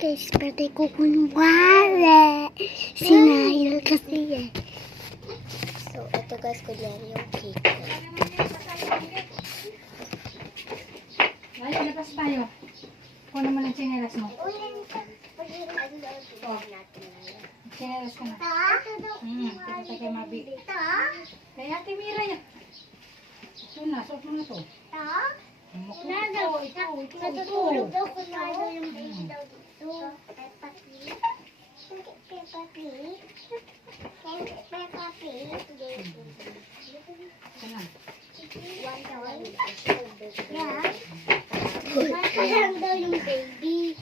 guys, birthday ko kunwari. Sinayal kasi eh. So, ito guys, kunyari yung cake ko. Ay, labas tayo. Kuha naman ang tsinelas mo. Tsinelas ka na. Ito kay Mabi. Kay Ate Mira yan. Ito na, suot mo na to. Natutulog daw kunwari yung baby daw dito. Peppa Pig. Peppa Pig. Peppa Pig. Ito na. Yeah. Parang daw yung baby.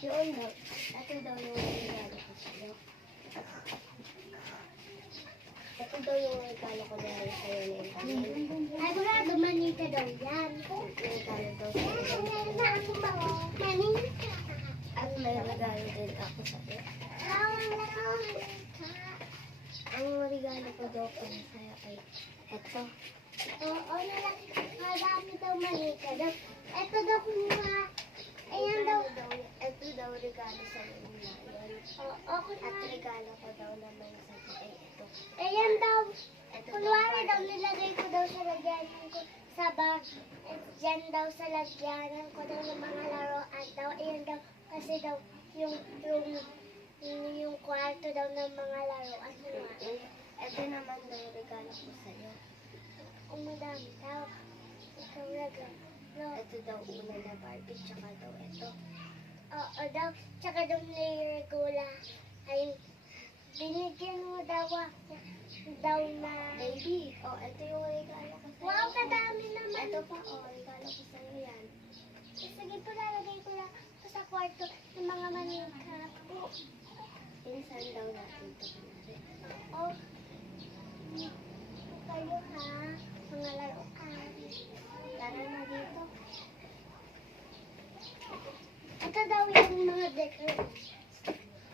Yun daw. Ito daw yung regalo ko sa'yo. Ito daw yung regalo ko dahil sa'yo na yung ay, wala, dumanita daw yan. Regalo daw sa'yo. Meron na ako ba? Manika. At may regalo din ako sa'yo. Ang regalo ko daw para sa'yo ay ito. Oo, marami daw manika daw. Ito daw kumuha. Ayan daw. Ito daw regalo sa'yo nila. At regalo ko daw naman sa'yo ay ito. Ayan daw. Kunwari daw nilagay ko daw sa lagyanan ko sa bag. Diyan daw sa lagyanan ko daw ng mga laruan daw. Ayan daw. Kasi daw yung kwarto daw ng mga laruan. Ito naman daw yung regalo ko sa'yo. Ang madami daw. Ikaw regalo. Ito daw una na Barbie, tsaka daw ito. Oo daw. Tsaka daw ni Regula ay binigyan mo daw ako daw na baby. Ito yung regalo ko sa'yo. Wow, kadami naman. Ito pa, regalo ko sa'yo yan. Sige po, lalagay ko lang sa kwarto ng mga manika po. Pinsan daw natin ito. Oo. Kayo ha, mga laruan. Tara na dito. Ito daw yung mga decorations.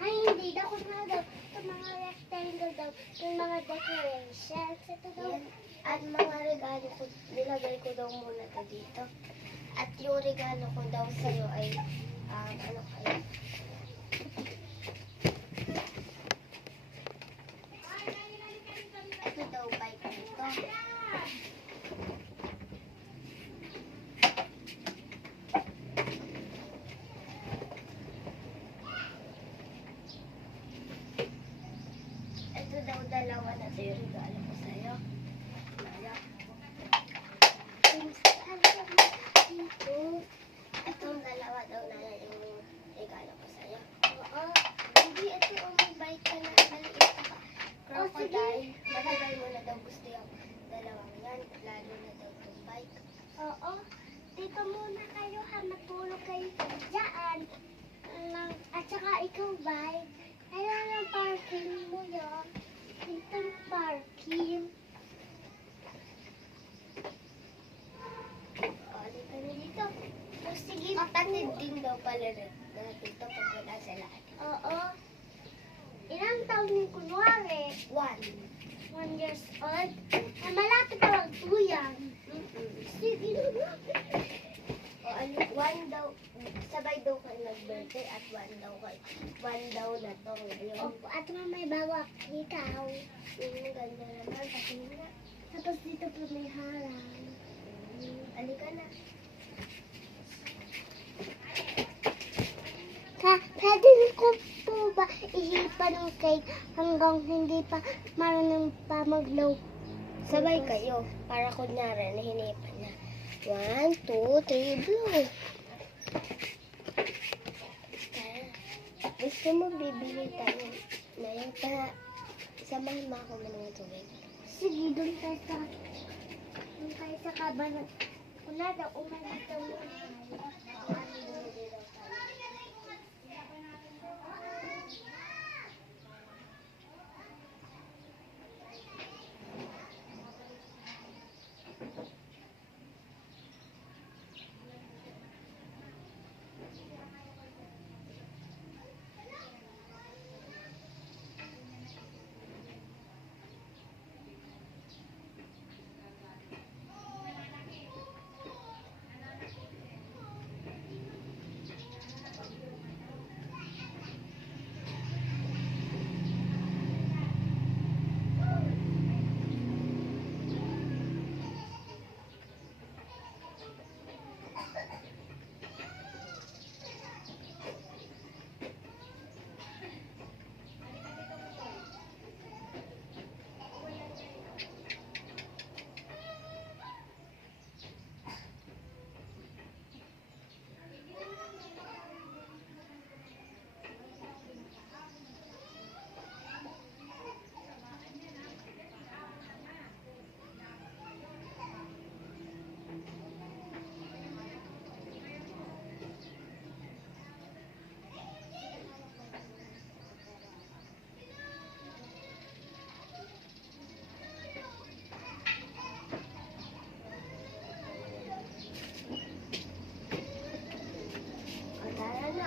Ay, hindi daw. Kung mga daw, ito mga rectangle daw. Yung mga decorations. Ito daw. At mga regalo ko, nilagay ko daw muna ito dito. At yung regalo ko daw sa'yo ay, ano kayo? Ito daw, bike nito. Ito daw, dalawa na ito yung regalo ko sa'yo. Itong dalawa daw na yung regalo ko sa'yo. Oo. Hindi, ito yung bike ka na maliit ka. Crocodile. Matagal mo na daw gusto yung dalawang yan. Lalo na daw yung bike. Oo. Dito muna kayo ha. Matulog kayo dyan. At saka ikaw bike. Ayun ang parking mo yun. Itong parking. Dito na dito. Sige, patid din daw pala dito pag wala sila. Oo. Ilang taon yung kunwari? 1 years old. Malapit na lang 2 yan. Sige na. One daw, sabay daw ka nag-birthday at 1 daw na to ngayon. Opo, at may bawak ikaw. Ganda naman, kasi na. Tapos dito po may harang. Alika na. Pwede ko po ba ihipan ng cake hanggang hindi pa marunong pa mag-blow? Sabay kayo, para kunyari na hinipan na. 1, 2, 3, blow! Gusto mo bibili tayo na yung samahan mo ako ng tubig? Sige, doon tayo sa kabanan. Una daw, umalit daw muna.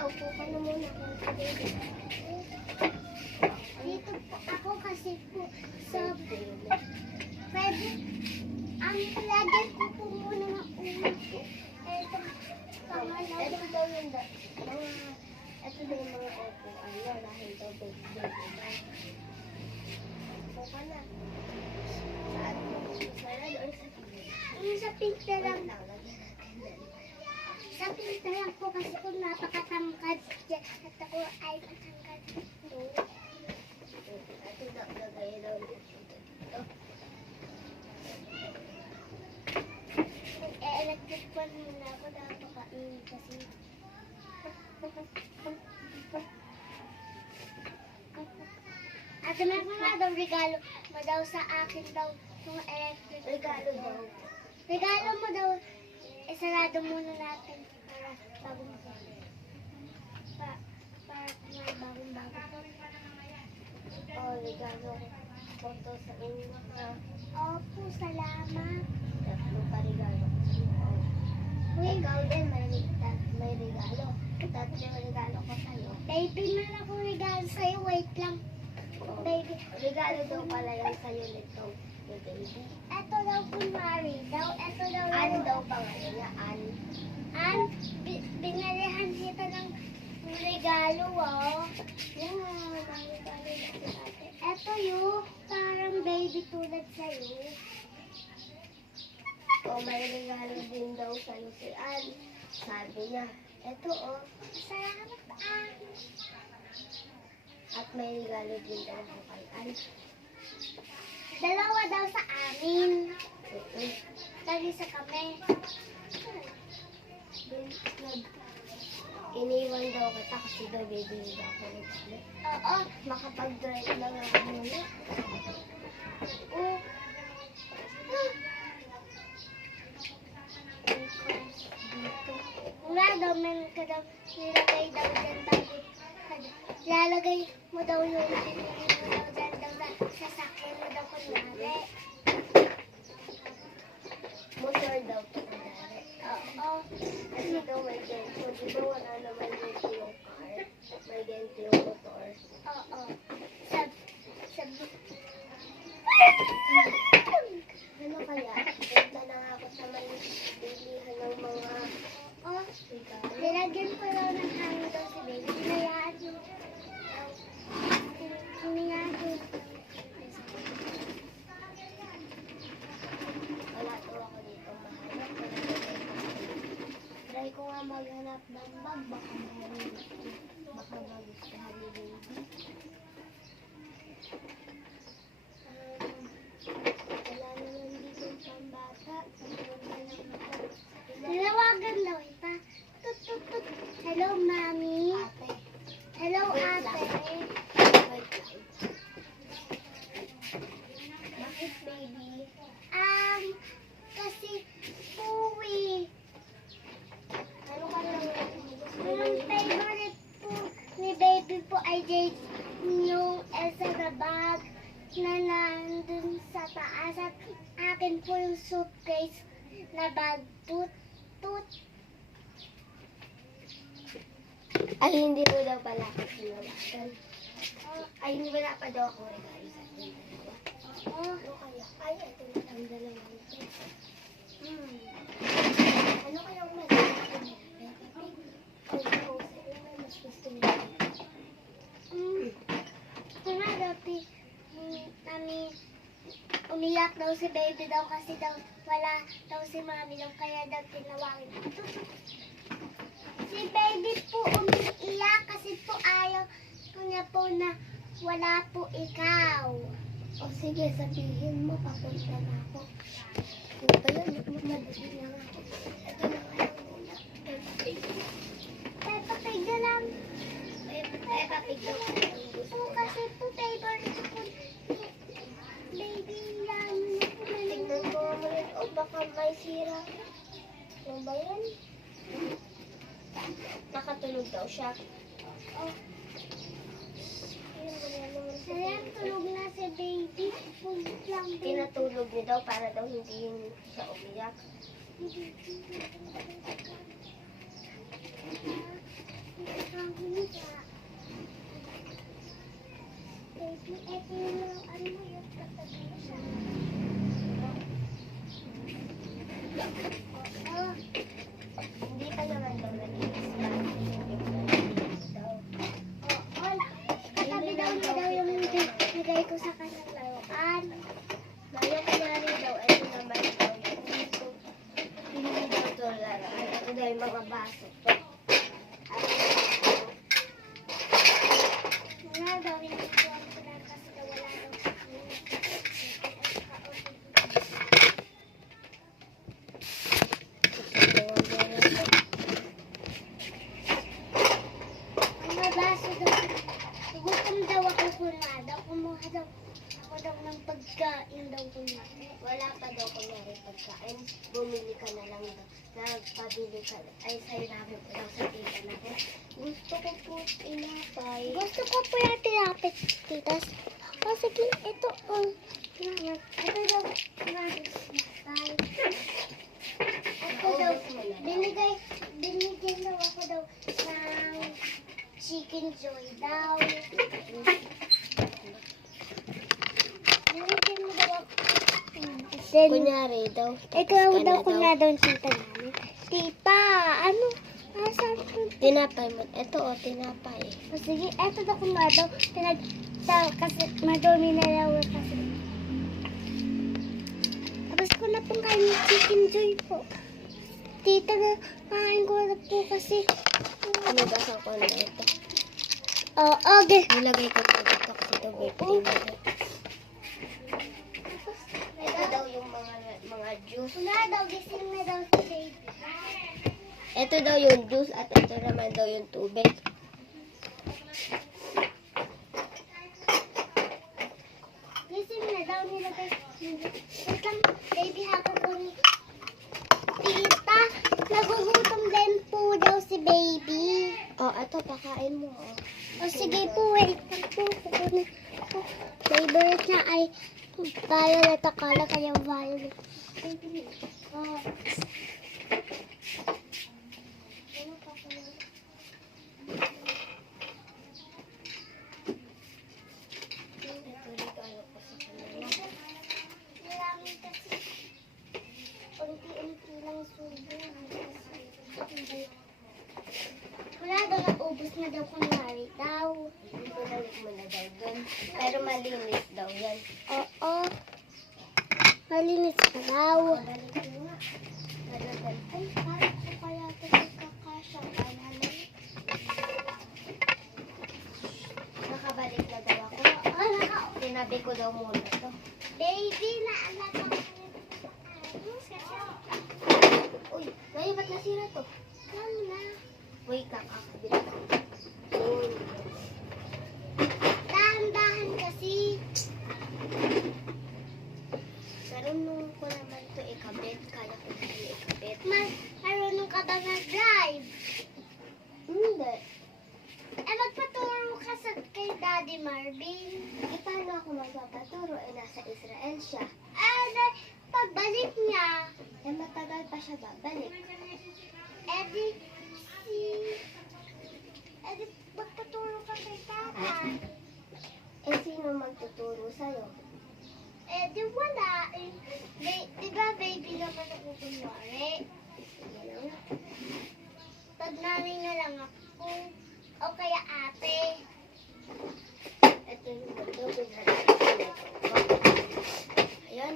Upo ka na muna. Dito po ako kasi po sa pwede. Ang lagyan ko po muna ng ulo po. Ito, pangalawa. Ito daw yung ito daw yung mga opo. Ano, dahil daw baby. Upo ka na. Saan mo? Saan or sa pink? Sa pink na lang. Sa pink na lang po kasi kung napakatangkad. At ako ay matangkad. Ito daw, lagay daw dito. Electric fan muna ako, napakain kasi. At meron nga daw regalo mo daw sa akin daw yung electric. Regalo daw. Regalo mo daw, isarado muna natin para bagong para may bagong-bago. Oh, regalo ko. Photo sa inyo ha. Opo, salamat. Tatlo pa regalo ko sa iyo. Ikaw din, may regalo. Tatlo yung regalo ko sa'yo. Baby, meron akong regalo sa'yo. Wait lang. Baby, regalo daw pala yan sa'yo nito. Baby. Ito daw kunwari daw. Ito daw. Ano daw pangalan niya? Binalihan kita ng regalo, oh. Yan, may regalo na si ate. Ito yung parang baby tulad sa'yo. O, may regalo din daw sa'yo si Ann. Sabi niya, eto o, salamat Ann. At may regalo din daw ako kay Ann. Dalawa daw sa amin. Tag-isa kami. Iniwan daw kita kasi daw bibili daw ako regalo. Oo, makapag-drive na nga muna. Oo. Nga daw, meron ka daw nilagay daw dyan tayo. Lalagay mo daw yung pinili mo daw dyan daw sa sasakyan mo daw kunwari. Motor daw kunwari. Oo. Kasi daw may ganito. Di ba wala naman ganito yung car? May ganito yung motor. Oo. Ano kaya? Punta na nga ako sa may bilihan ng mga nilagyan ko daw ng hangin daw si baby. Hinayaan yung wala to ako dito mahanap. Try ko nga maghanap ng bag. Baka magustuhan ni baby. Wala naman dito yung pambata. Nilawagan daw ita. Tut. Hello, Mami. Ate. Hello, ate. Bakit, baby? Kasi puwi. Ano ka lang? Yung favorite po ni baby po ay yung Elsa na bag na nandun sa taas. At akin po yung suitcase na bag. Tut. Ay, hindi mo daw pala ako sinawagan. Ay, hindi wala pa daw ako regalo sa atin. Ano kaya? Ay, ito na ang dalawa nito. Ano kayang magiging? Oh, sa'yo na mas gusto niya. Nga dati, umiyak daw si baby daw kasi daw wala daw si mami daw kaya daw tinawagin. Si baby po umiiyak kasi po ayaw niya po na wala po ikaw. O sige, sabihin mo, papunta na ako. Ano ba yun? Madali lang ako. Ito na nga lang muna. Peppa Pig na lang. Peppa Pig na lang. Po kasi po favorite po. Baby lang. Tignan ko ulit. O baka may sira. Ano ba yan? Nakatulog daw siya. Oh. Ayan, tulog na si baby. Tinatulog niya daw para daw hindi siya umiyak. kumuha daw. Ako daw ng pagkain daw kunyari. Wala pa daw kunyari pagkain. Bumili ka na lang daw. Nagpabili ka. Ay, sa'yo namin po daw sa tita natin. Gusto ko po tinapay. Gusto ko po yung tinapay, titas. O, sige, ito. Ito daw. Ako daw. Binigyan daw ako daw ng chicken joy daw. Binigyan mo daw ako. Kunyari daw. Ikaw daw kunyari daw tita namin. Tita, ano? Saan po? Tinapay mo. Ito o, tinapay. O sige, ito daw kunyari daw. Kasi madumi na daw kasi. Tapos ko na pong kain ng chicken joy po. Tita na, kain ko na po kasi. Ano ba sa ko na ito? Oo, okay. Nilagay ko na dito kasi ito birthday mo. Ito daw yung mga juice. Wala daw, gising na daw si baby. Ito daw yung juice at ito naman daw yung tubig. Gising na daw nilagay. Wait lang, baby, hako ko ni Tita. Nagugutom din po daw si baby. Ito, pakain mo. O sige po, wait lang po. Kukunin ko. Favorite na ay violet. Akala kaya violet. Ano pa pala? Ito, regalo ko sa kanila. Maraming kasi. Unti-unti lang subo. Wala daw, naubos na daw kunwari daw. Pinalik mo na daw dun. Pero malinis daw yan. Oo. Malinis ka daw. Balik mo nga. Ay, parang ko kaya ito magkakasya. Nakabalik na daw ako. Tinabi ko daw muna to. Baby, naalala ko. Uy, ngayon ba't nasira to? Ano na? Wait lang, kakabila ko. Dahan-dahan kasi. Marunong ko naman to ikabit. Kaya ko hindi ikabit. Marunong ka ba mag-drive? Hindi. Magpaturo ka kay Daddy Marvin. Paano ako magpapaturo? Nasa Israel siya. Pagbalik niya, matagal pa siya babalik. Magpaturo ka kay Tatay. Sino magtuturo sa'yo? Di wala. Di ba baby naman ako kunwari? Pag nanay na lang ako. O kaya ate. Ito yung magtuturo. Ayan.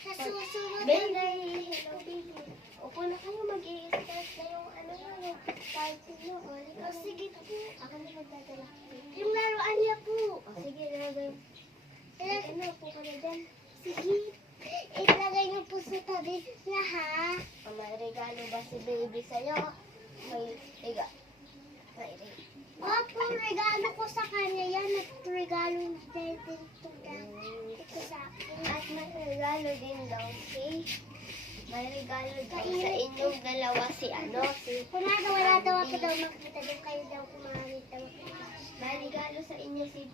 Sa susunod. Baby. Hello, baby. Opo na kayo, mag-i-start na yung yung party nyo. O sige po. Ako na magdadala. Yung laruan niya po. O sige, nalagay. Po ka na dyan. Sige. Ilagay niyo po sa tabi na ha. May regalo ba si baby sa'yo? May regalo. Opo, regalo ko sa kanya yan. At regalo na din ito sa akin. At may regalo din daw may regalo daw sa inyong dalawa si Kunwari wala daw ako daw makita doon kayo daw kumahanit daw. May regalo sa inyo si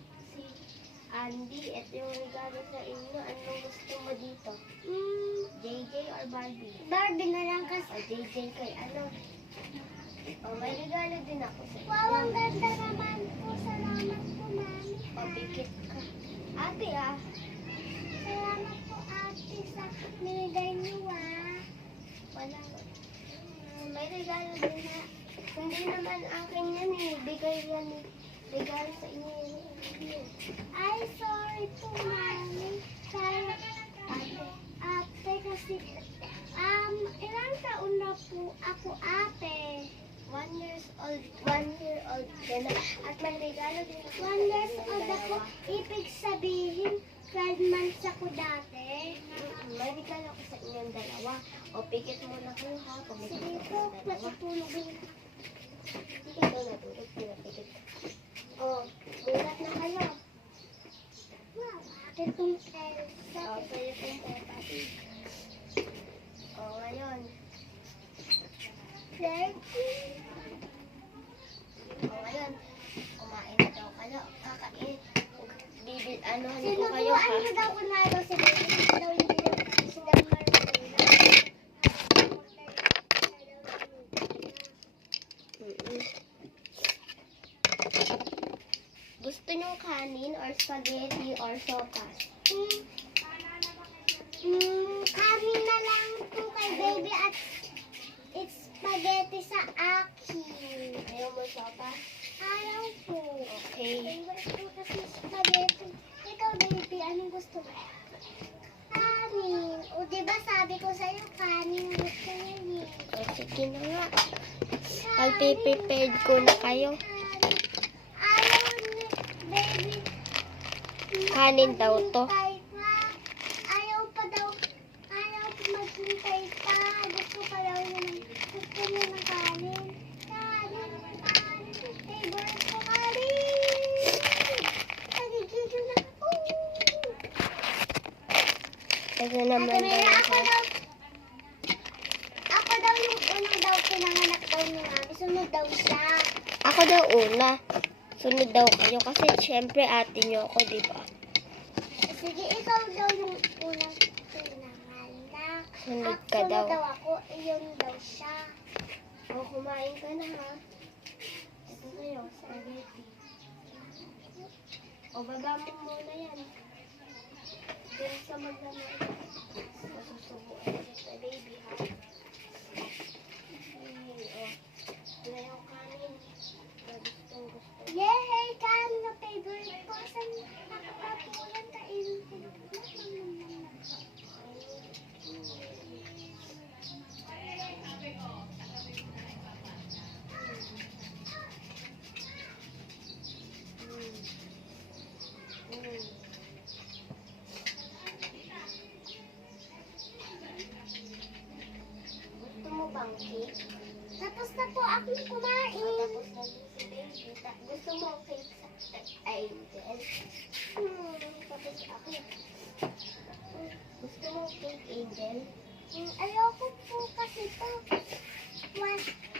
Andy. Ito yung regalo sa inyo. Anong gusto mo dito? JJ or Barbie? Barbie na lang kasi. O JJ kay may regalo din ako sa inyo. Wow, ang ganda naman po. Salamat po, Mami. Pabikit ka. Ate Salamat po, ate, sa nilagay niyo Wala. May regalo din na. Hindi naman akin yan Bigay yan regalo sa inyo. Ay, sorry po, Mami. Ate, kasi, ilang taon na po ako, ate? 1 year old din. At may regalo din ako. 1 year old ako. Ibig sabihin, 12 months ako dati. May regalo ako sa inyong dalawa. O, pikit muna kayo ha. Sige po, matutulog din. Sige, ito natulog. Pinapikit. O, bulat na kayo. Elsa. Oh, sa'yo pong Peppa Pig. Oh, ngayon. Flirty. Oh, ngayon. Kumain na daw kayo. Kakain. Ano ko kayo ha? Sinubuan ko daw kunwari si Baby. Kasi daw hindi na sila marunong. Gusto nyo kanin or spaghetti or sopas? Kanin na lang po kay Baby at it's spaghetti sa akin. Ayaw mo sopas? Ayaw po. Okay. Favorite po kasi spaghetti. Ikaw, Baby, anong gusto mo? Kanin. O, diba sabi ko sa'yo, kanin gusto niya eh. O, sige na nga. Pag-prepared ko na kayo. Ayaw ni Baby. Kanin daw to. Ayaw pa daw. Ayaw pa maghintay pa. Gusto pa daw yun. Gusto niya ng kanin. Kanin. Favorite ko kanin. Nagigigil na ako. Ito naman ako daw yung unang daw pinanganak daw ni Mami. Sunod daw siya. Ako daw una. Sunod daw kayo kasi syempre ate niyo ako, di ba? Sige, ikaw daw yung unang pinanganak. Sunod ka daw. Sunod daw ako, iyon daw siya. O, kumain ka na ha. Ito sa'yo, spaghetti. O, baba mo muna yan. Diyan sa magdamay. Masusubuan sa Baby ha. Wala yung kanin. Gusto. Yay! Kanin na favorite ko. Saan nakapatulan kainin ko? Gusto mo bang cake? Tapos na po ako kumain. Tapos na din si Baby. Gusto mo cake sa Angel? Tapos ako. Gusto mo cake, Angel? Ayoko po kasi to.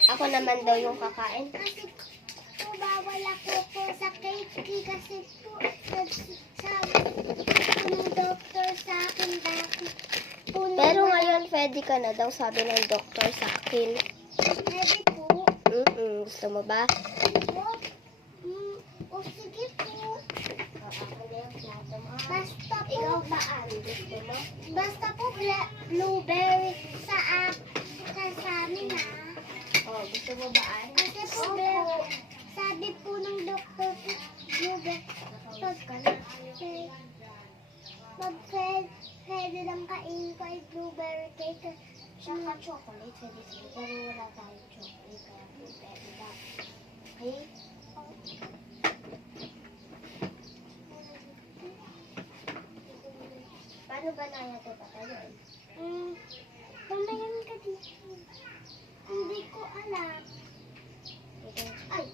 Ako naman daw yung kakain. Kasi po bawal ako po sa cake kasi po sabi ng doktor sa akin bakit po. Pero ngayon pwede ka na daw sabi ng doktor sa akin. Pwede po. Gusto mo ba? O sige po. Basta po. Ikaw ba gusto mo? Basta po blueberry sa amin ha. Oh, gusto mo ba kasi po sabi po ng doktor po blueberry. Pwede lang kainin ko ay blueberry cake. Tsaka chocolate, pwede sila. Pero wala tayong chocolate, kaya blueberry lang. Okay? Paano ba natin patayin? Tumayan ka dito. Hindi ko alam. Ay!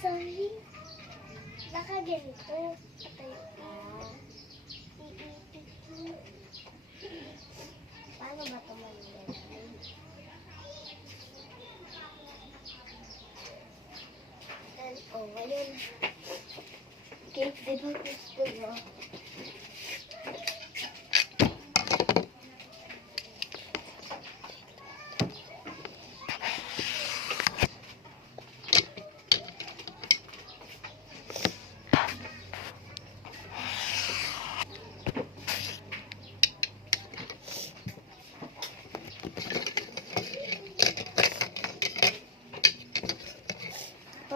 Sorry. Baka ganito. Patayin. Paano ba tumayin? Oh, ngayon. Cake, di ba gusto mo?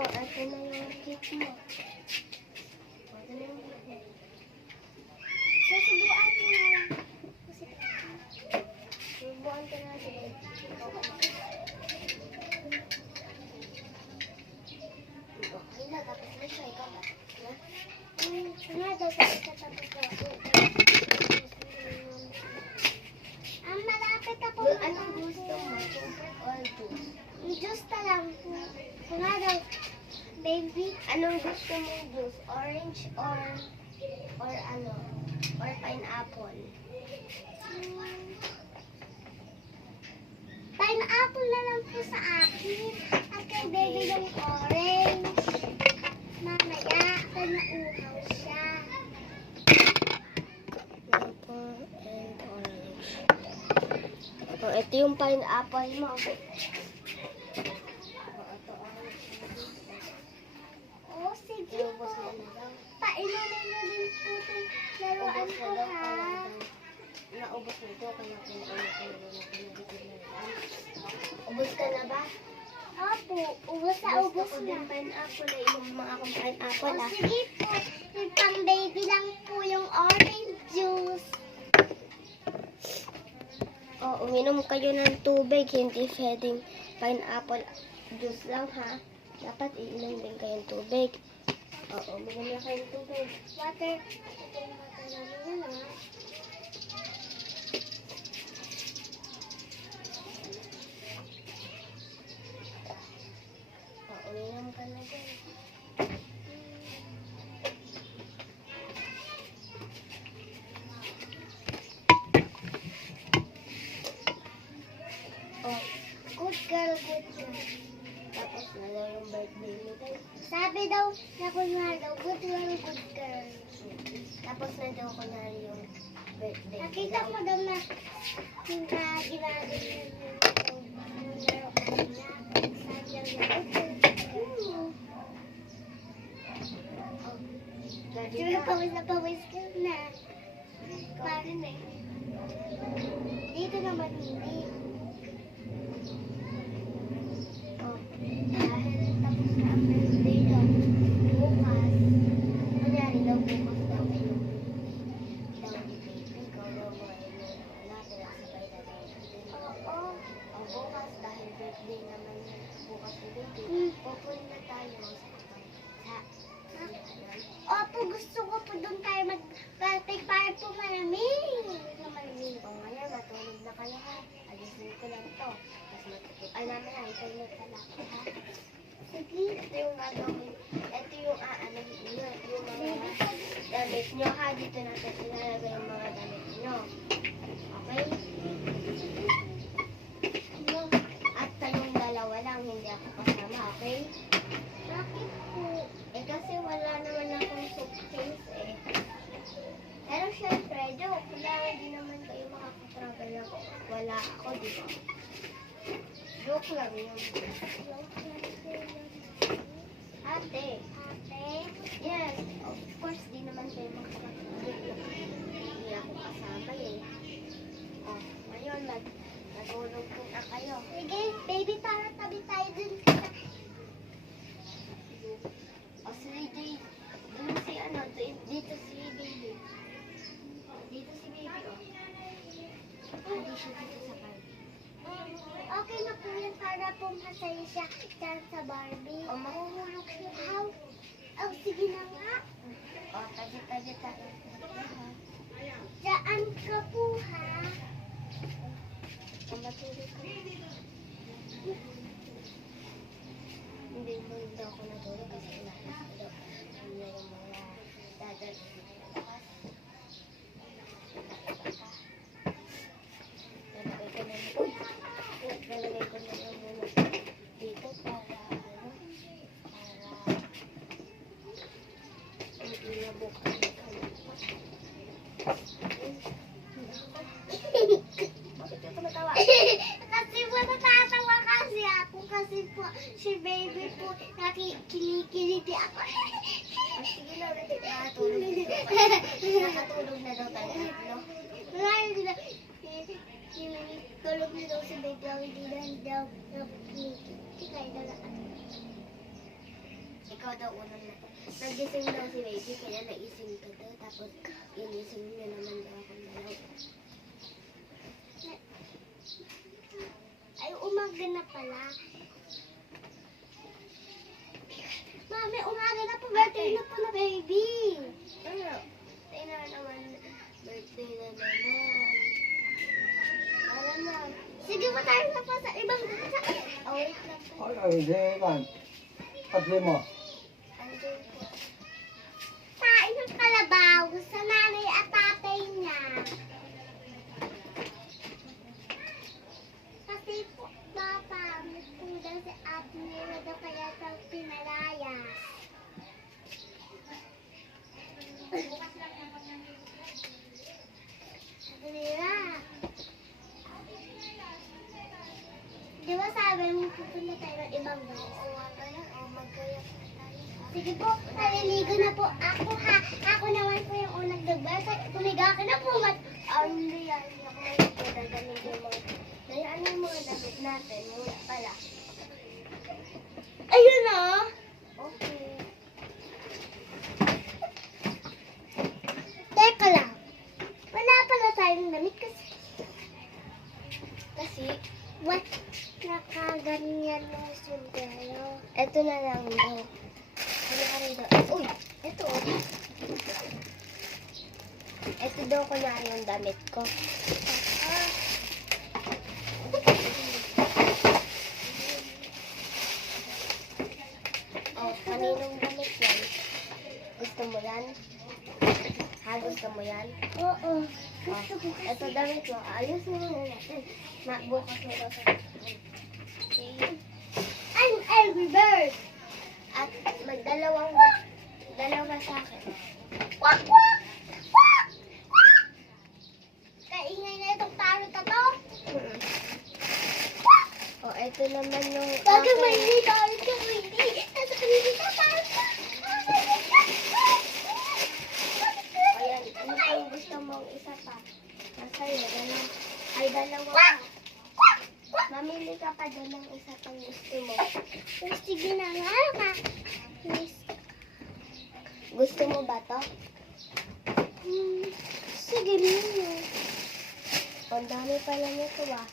Ito na yung cake mo. Ito na yung cake. Susubuan mo na lang. Susubuan ko na sila. Okay na, tapos na siya. Ikaw ba? Nga daw, tapos na ako. Ang malapit na po. Anong gusto mo? Super or juice? Juice na lang po. Nga daw, Baby, anong gusto mong juice? Orange or ano? or pineapple? Pineapple na lang po sa akin. At kay baby yung orange. Mamaya, kaya nauhaw siya. Pineapple and orange. Oh, ito yung pineapple mo. Oh, sige po. Painumin mo din po itong laruan ko, ha? Naubos na ito, kaya ubos ka na ba? Opo, ubos na. Gusto ko din pineapple na yung mga akong pineapple, ha? Sige po, yung pang baby lang po yung orange juice. Oh, uminom kayo ng tubig, hindi pwedeng pineapple juice lang, ha? Dapat iinom din kayong tubig. Oo, uminom na kayong tubig. Water. Ito yung water namin yan, ha? Oo, uminom ka na dyan. Oh, good girl, good girl. Tapos na daw yung birthday mo tayo. Sabi daw na kunwari daw, good girl. Tapos na daw kunwari yung birthday. Nakita mo daw na ginagawa yung laro ko na. Sabi daw na, Diba pawis na pawis ka na. Parang eh. Dito naman hindi. Oh, dahil tapos na ang birthday daw, bukas, kunyari daw bukas daw ay yung daw ni baby, ikaw daw mo ay natin ang sabay na daw. Oo, ang bukas dahil birthday naman bukas ni baby, pupunta na tayo sa Opo, gusto ko po doon tayo mag-birthday party po malamig. Malamig. O ngayon, matulog na kayo, ha? Alisin ko lang to. Tapos matutupal namin ha. Ito yung talako, ha? Sige. Ito yung gagawin. Ito yung aanahin nyo. Yung mga damit nyo, ha? Dito natin ilalagay yung mga damit nyo. Okay? At kayong dalawa lang, hindi ako kasama, okay? Bakit po? Eh kasi wala naman akong suitcase eh. Pero syempre, joke lang, hindi naman kayo makakatravel ako. Wala ako, di ba? Joke lang yun. Ate. Ate? Yes, of course, di naman kayo makakatravel. Hindi ako kasama eh. Oh, ngayon, natulog po na kayo. Sige, baby, para tabi tayo dun sa o si Jay, dun si ano, dito si baby. Dito si baby, oh. Hindi siya dito sa Barbie. Okay na po yan para po masaya siya dyan sa Barbie. O, mahuhulog siya. How? Oh, sige na nga. O, tabi-tabi tayo. Diyan ka po, ha? O, matulog ka. Hindi mo daw ako natulog kasi inakas ko daw. Ano yung mga dadalhin ko sa labas. Nalagay ko na uy! Nalagay ko na lang muna dito para hindi na bukas na kalipas. Bakit ka tumatawa? Kasi po natatawa kasi ako kasi po si baby po kinikiliti ako. Sige na, nakatulog na daw. Nakatulog na daw tayo. Tulog na daw si baby ako, hindi na daw kinikiliti. Kaya na lang. Ikaw daw unang na. Nagising daw si baby kaya naising ka daw. Tapos inising niya naman daw akong dalaw. Ay, umaga na pala. Mami, umaga na po. Birthday na po na, baby. Ano? Birthday na naman. Birthday na naman. Alam na. Sige pa tayo na po sa ibang bansa. Oh, wait lang po. Ay, hindi man. Patli mo. Andun po. Kain ng kalabaw sa nanay at tatay. birthday niya. Kasi po, Papa, may po daw si Ate Mira daw kaya sa pinalayas. Ate Mira. Di ba sabi mo pupunta tayo ng ibang bansa? Oo, magkaya pa tayo. Sige po, naliligo na po ako ha. Ako naman po yung unang nagbasa. Tumiga ka na po. Hindi yan. Hindi ako may dadamig yung mga... Dayaan yung mga damit natin. Muna pala. Ayun o. Okay. Teka lang. Wala pala tayong damit kasi... What? Nakaganyan mo sundalo. Ito na lang daw. Ano ka rin daw? Uy! Ito oh. Ito daw kunwari yung damit ko. Oh, kaninong damit yan? Gusto mo yan? Ha, gusto mo yan? Oo. Gusto ko kasi. Ito damit mo. Ayos mo na natin. Bukas mo daw sa... Okay. I'm Angry Bird! At dalawa sa akin. Kwak! Kwak! Kwak! Kwak! Kaingay na itong taro na to. Kwak! O, ito naman yung... Bakit may hindi taro ka? Hindi. Nasa kanina ka taro ka. Ayan, ano pang gusto mong isa pa? Nasa'yo, dalawa pa. Mamili ka pa doon ng isa pang gusto mo. Sige na nga ka. Gusto mo ba to? Sige na. Ang dami pala nito ah.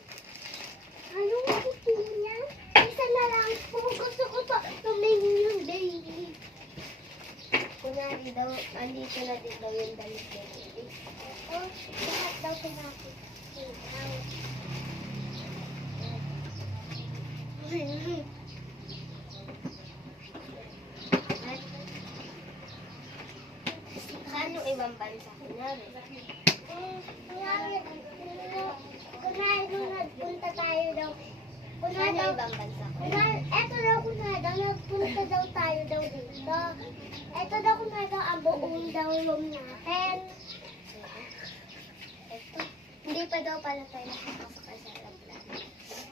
Anong gusto niya? Isa na lang po. Gusto ko pa. Tumingin yung baby. Kunwari daw, andito na din daw yung damit niya, baby. Oh, lahat daw kumapit. Ano ibang bansa? Kunwari nung nagpunta tayo daw. Ano ibang bansa? Eto daw kunwari daw, nagpunta daw tayo daw dito. Eto daw kunwari daw, ang buong daw room natin. Eto, hindi pa daw pala tayo nakakasakay sa aeroplano.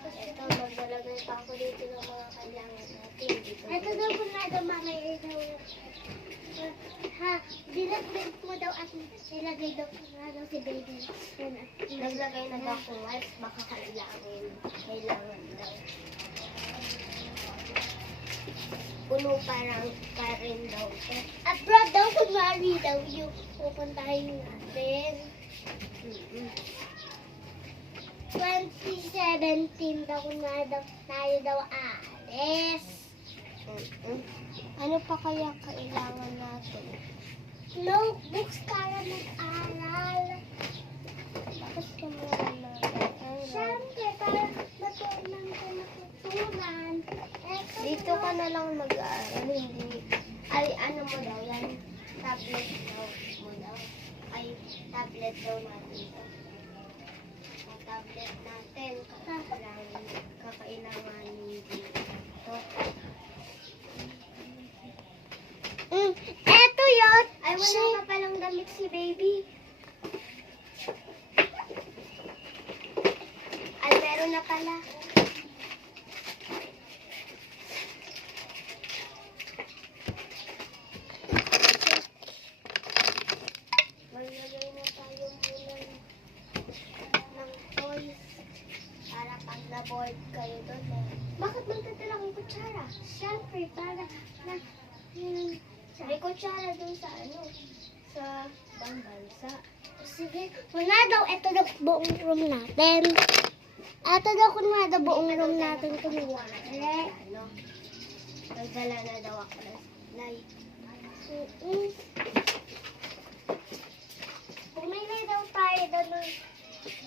Ito, maglalagay pa ako dito ng mga kailangan natin. Ito daw kung na daw mamaya daw. Ha, dilagay mo daw at nilagay daw kung na daw si baby. Naglagay na daw kung wipes, baka kailangan daw. Puno parang pa rin daw. Abroad daw kunwari daw yung pupuntahin natin. 2017 daw na daw tayo daw aalis. Ano pa kaya kailangan natin? Notebooks para mag-aral. Bakit ka muna mag-aral? Siyempre, para matunan ka natutunan. Dito ka na lang mag-aaral. Hindi. Ay, ano mo daw yan? Tablet daw mo daw. Ay, tablet daw natin ito. Tablet natin, kakailangan dito. Eto yun! Ay, wala pa palang damit si baby. Ay, meron na pala. Maglagay na tayo muna ng toys para pag na-board kayo doon. Bakit magdadala kong kutsara? Siyempre, para na may kutsara doon sa sa bansa. Sige, wala daw. Ito daw buong room natin. Ito daw kung wala daw buong room natin. Kunwari. Nagdala na daw ako ng light. Pumili daw tayo doon ng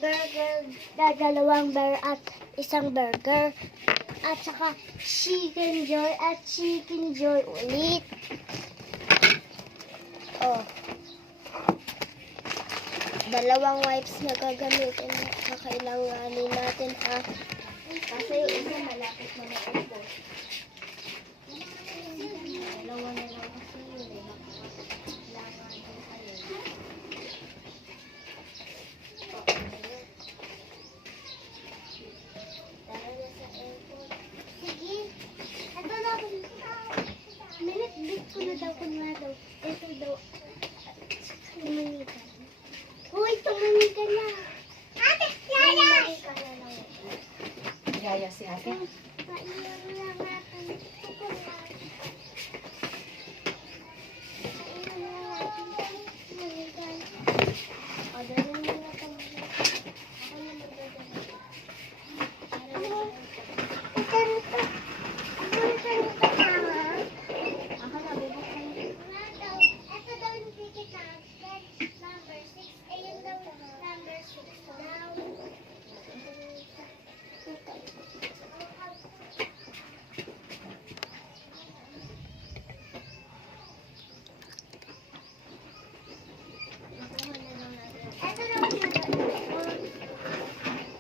burger, dalawang burger at isang burger. At saka chicken joy at chicken joy ulit. Oh. Dalawang wipes na gagamitin na kakailanganin natin ha. Kasi yung isa malapit na maubos. Dalawa na lang kasi yun eh. Kailangan din kayo. Tara na sa airport. Sige. Ito daw. Minute bit ko na daw kung nga daw. Ito daw. Tumingin ka. Uy, tumingin ka na. Ate, Yaya! Tumingin ka na lang. Yaya si ate. Pailan lang natin.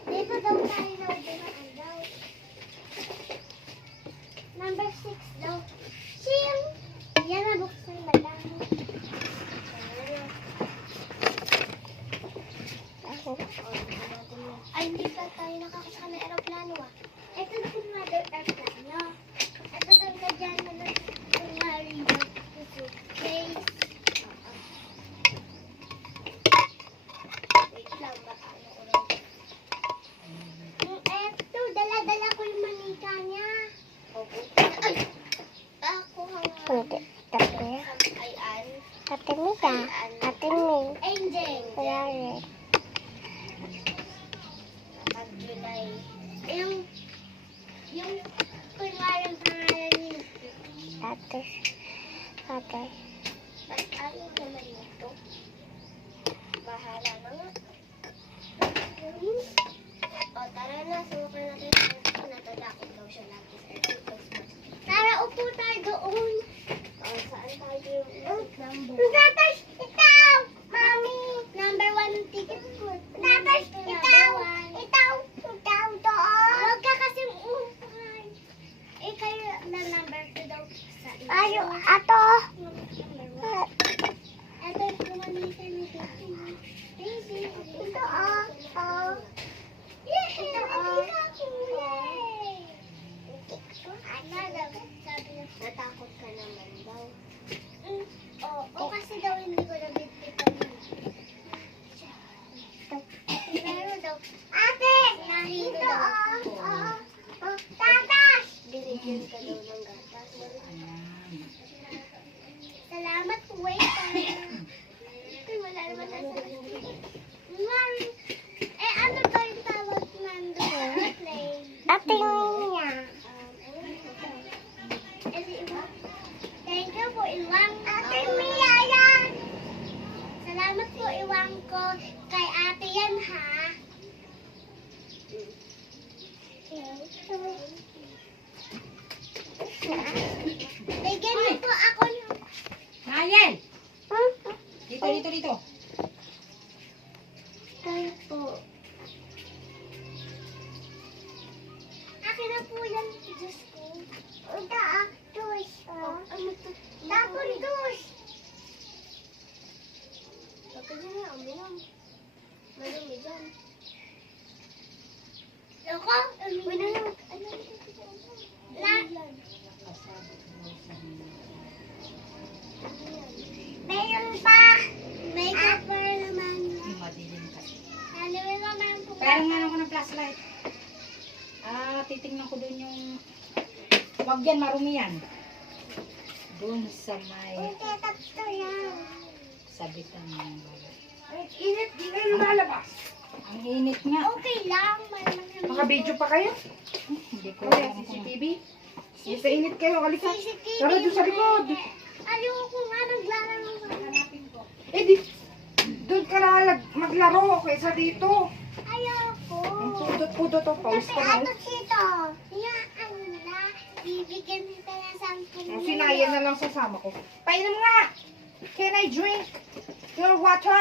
Dito daw tayo na dumaan daw. Number 6 daw. Siyang! Yan na, buksan na lang. Ako. Ay, hindi pa tayo nakakasama ng aeroplano ah. Ito na kung nga daw aeroplano. Ito daw na dyan na lang kung nga rin daw suitcase. Wait lang, baka ano ko rin. Eto, dala-dala ko yung manika niya. Okay. Ay! Ako hanga. Pwede. Tapi, Ay, an. ate Mika, ate Ming, Angel. Rare, At July. Yung kunwarang pangalan niyo. ate, ate. Ba't ayaw naman nito? Bahala na nga. O, tara na. Subukan natin. Natatakot daw siya lagi sa airport. Tara, upo tayo doon. O, saan tayo yung number? Tatas, ikaw! Mami! Number 1 ang ticket ko. Tatas, ikaw! Ikaw! Ikaw doon! Huwag ka kasi umupan. Eh, kayo na number 2 daw sa iyo. Ayo, ato! Number 1. Ito yung kumanita ni Baby. Ito, oh. Ito, ano daw? Sabi na, natakot ka naman daw. Oo, kasi daw hindi ko nabitbitan yun. Pero daw, Ate! nahilo Ito, daw. Tatas! Binigyan ka daw ng gatas. Ayan. Salamat, waiter. Ay, wala naman nasa Mami, eh ano ba yung tawag nando sa airplane? Ate niya. Thank you po, Iwang. Ate Mia yan! Salamat po, Iwang ko. Kay ate yan, ha? Bigyan niyo po ako ng... Nayen! Dito. Kayo po. Akin na po yan, Diyos ko. Uda, tus. Ano to? Tapon tus. Pagka dyan na, uminom. Marumi dyan. Loko, uminom. Ano Meron pa. May cover naman. Madilim kasi. Ano yung naman po? Pero nga ako ng flashlight. Titingnan ko dun yung... Wag yan, marumi yan. Dun sa may Tatapto yan. sabitan ng balat. Init, di kayo lumalabas. Ang init nga. Okay lang. Maka-video pa kayo? Hindi ko Kaya alam kung... CCTV? Sa init kayo, kalisa. CCTV. Tara doon sa likod. Ayoko nga naglalaro sa hanapin ko. Eh di, doon ka na maglaro kaysa dito. Ayoko. Ang pudot-pudot o, pause Kasi ka na. ato dito. Hayaan na. Bibigyan kita ng 10 Ang sinaya na lang sasama ko. Painom nga! Can I drink your water?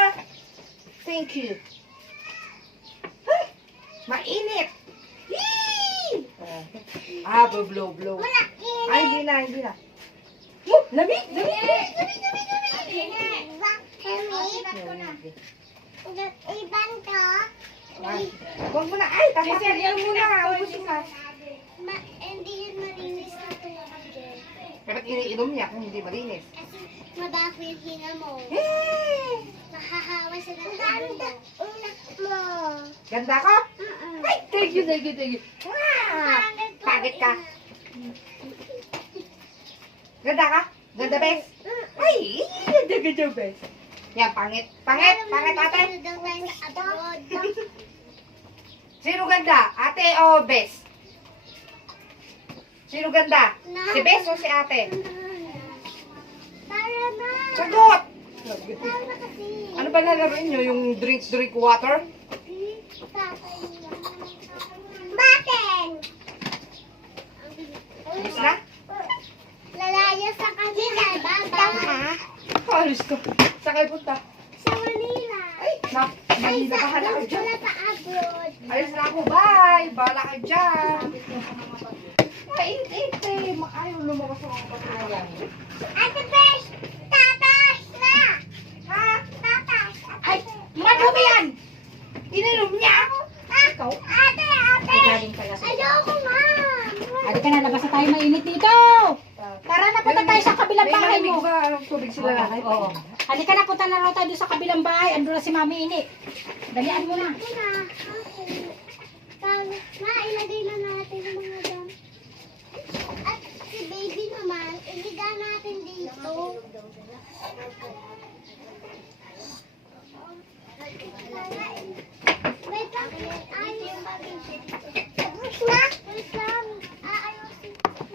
Thank you. Ay, mainit. Yee! Blow. Wala Ay, hindi na. Oh, lamig. Iban to. Ay, huwag mo na. Ay, tapos yan muna. Ubusin na. Hindi yun malinis na tubig. Dapat iniinom niya kung hindi malinis. Kasi mabaho yung hina mo. Eh, Mahahawa sa ng Ganda unak mo. ganda ko? Ay, thank you. Ah, pagit ka. Ganda ka? Ganda, bes? Ay, ganda, bes. Yan, pangit. Pangit ate. Ano daw tayo sa abroad? Sino ganda? Ate o bes? Sino ganda? Si bes o si ate? Para na. Sagot! Para kasi. Ano ba lalaroin nyo? Yung drink water? Baten. Gusto na? Lalayo sa kanila, baba. Alis ko. Saan kayo punta? Sa Manila. Ay, Manila ka hala ka dyan. Wala sa abroad. Alis na ako, bye! Bala ka dyan! Ay, eh. Ayaw lumabas ako ng patayan. Ate Bes, tatas na. Ha? Tatas. Ay, madumi yan! Ininom niya ako! Ikaw? Ate. Ay, galing pala sa... Ayoko, ma'am. Halika na, labas na tayo, mainit dito! Tara na, punta tayo sa kabilang bahay May mo. lamig ba? Anong tubig sila? Oo. Halika na, punta na raw tayo doon sa kabilang bahay. Ando na si Mami Ini. Dalian mo na. Ma, ilagay na natin yung mga dyan. At si baby naman, ilagay natin dito. Wait lang. Ay, yung baby. Tapos na. Wait lang. Aayusin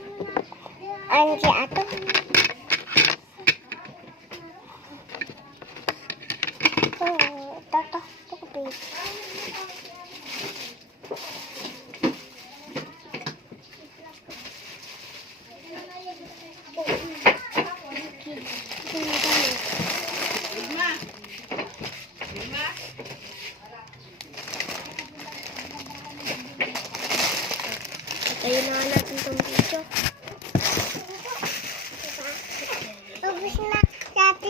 muna. Ano si Ato? Oh, tato. Tukupin. Ayun na natin itong video.